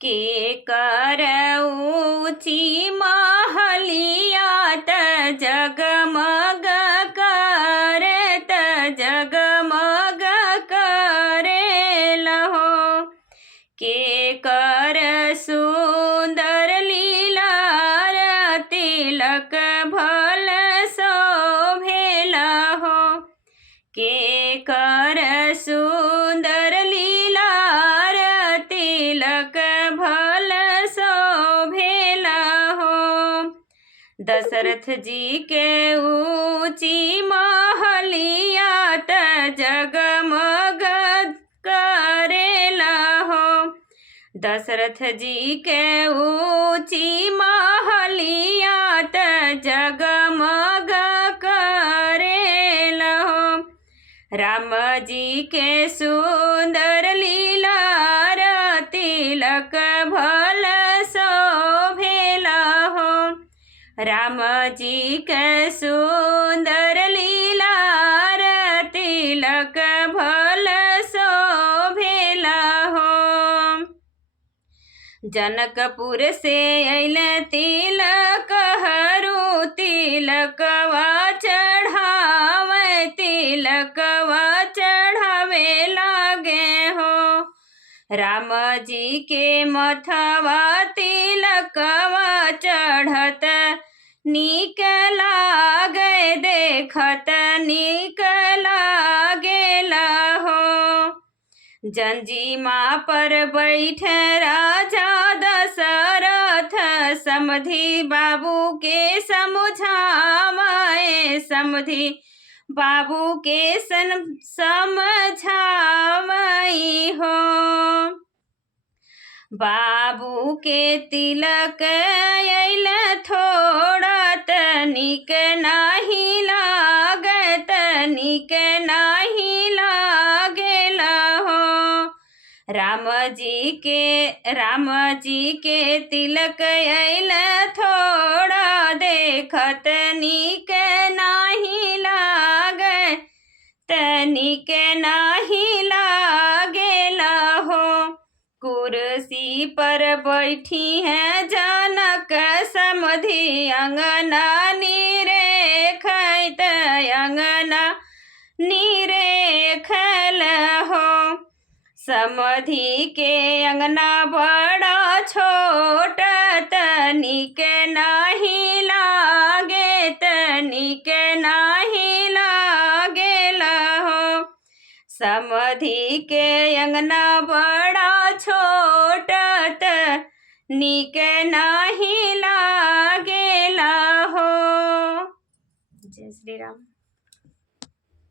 के कर ऊँची महलिया त जगमग करत जगमग करेलहो। के कर सुंदर लीलार तिलक भल शोभेलहो। के कर सुंदर लीलार तिलक भल शोभेलहो। दशरथ जी के ऊँची महलिया त जगमग करेलहो। दशरथ जी के ऊँची महलिया त जगमग करेलहो। राम जी के सुंदर लीलार तिलक भल शोभेलहो। राम जी के सुंदर लीलार तिलक भल शोभेलहो। जनकपुर से अइले तिलक हरू तिलकवा चढ़ावे तिलकवा चढ़ावे लागे हो। राम जी के मथवा तिलकवा चढ़त नीक लागे देखत नीक लागेला हो। जंजीमा पर बैठे राजा दशरथ समधि बाबू के समझावे समधि बाबू के समझावई हो। बाबू के तिलक अइल थोड़ा तनिक नाही लागे तनिक नाही लागेला हो। राम जी के तिलक अइल थोड़ा देखत नीक नाही लागे तनिक नाही लागेला हो। कुर्सी पर बैठी है जनक समधि अंगना निरेखत अंगना निरेखल हो। समधि के अंगना बड़ा छोट तनिक नाही लागे तनिक नाही लागेला हो। समधि के अंगना बड़ा छोट तनिक नाही लागेला हो। जय श्री राम।